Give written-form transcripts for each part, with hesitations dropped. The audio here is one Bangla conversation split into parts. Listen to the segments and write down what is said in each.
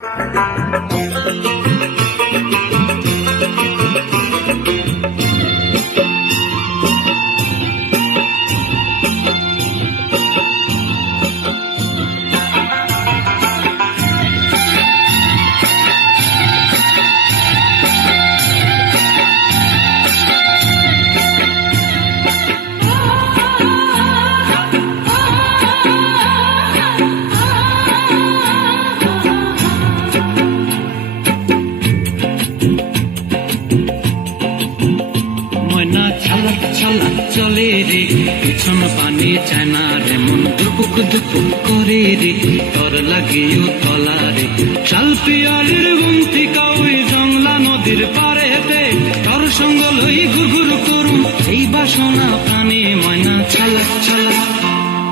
ময়না ছালাক ছালাক চলে রে, পিছন পানি চায় না রে, মন দুপুক দুপুক করে রে, তর লাগিও তলা রে। শাল পিয়ালির গুমতি কাউই জংলা নদীর পারে হেতে, তর সঙ্গ লই গুরগুর করুম এই বাসনা প্রাণে। ময়না ছালাক ছালাক,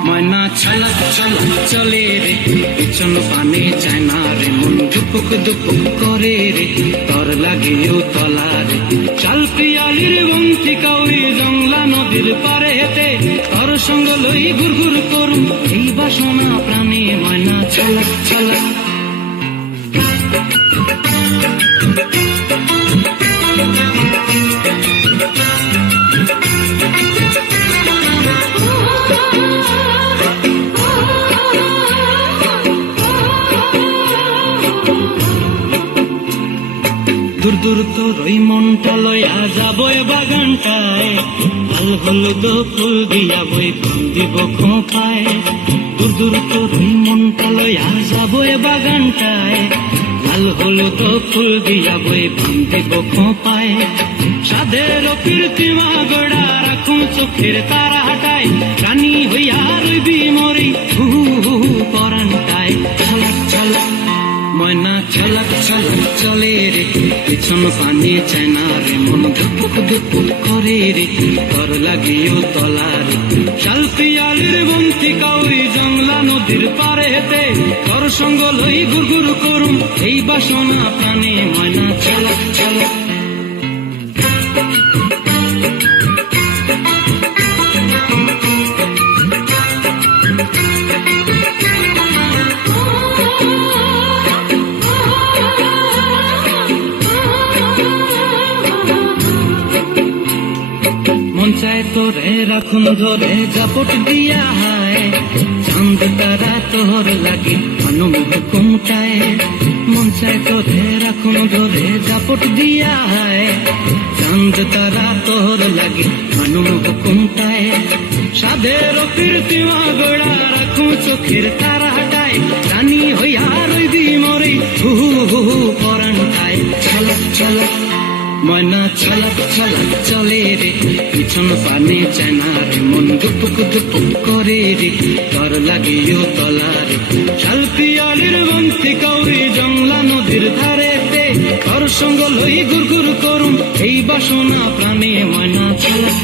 ময়না ছালাক ছালাক চলে রে, পিছন পানি চায় না রে, মন দুপুক দুপুক করে রে, তর লাগিও তলা রে। শাল পিয়ালির গুমতি কাউই জংলা নদীর পারে হেতে, তর সঙ্গ লই গুরগুর করুম এই বাসনা প্রাণে। ময়না ছালাক ছালাক। দূর দূর তোর ওই মনটা লয়া যাবই বাগানটায়, লাল হলুদ ফুল দিয়া বই ফুল দিব খোঁপায়। দূর দূর তোর ওই মনটা লয়া যাবই বাগানটায়, লাল হলুদ ফুল দিয়া বই ফুল দিব খোঁপায়। সাধের কীর্তিমা গড়া রাখুন চোখের তারা হাটায়, রানী হইয়া রইবি মরি হু হু পরানটায়। ছালাক ছালাক, ময়না ছালাক ছালাক চলে রে, পিছন পানি চায় না রে, মন দুপুক দুপুক করে রে, তর লাগিও তলা রে। শাল পিয়ালির বন্তি কাউরি জংলা নদীর পারে হেতে, তর সঙ্গ লই গুরগুর করুম এই বাসনা প্রাণে। ময়না ছালাক ছালাক। মন চায় তোরে রাখুন ধরে জাপট দিয়া হায়, চাঁদ তারা তোর লাগে অনুমোহ কুমটায়। মন চায় তোরে রাখুন ধরে জাপট দিয়া হায়, চাঁদ তারা তোর লাগে অনুমোহ কুমটায়। সাধের কীর্তিমা গড়া রাখুন চোখের তারা হাটায়, রানী হইয়া রইবি মরে হু হু পরানটায়। ছালাক ছালাক, ময়না ছালাক ছালাক চলে রে, পিছন পানি চায় না রে, মন দুপুক দুপুক করে রে, তর লাগিও তলা রে। শাল পিয়ালির বন্তি কাউরি জংলা নদীর ধারেতে, তর সঙ্গ লই গুরগুর করুম এই বাসনা প্রাণে। ময়না ছালাক।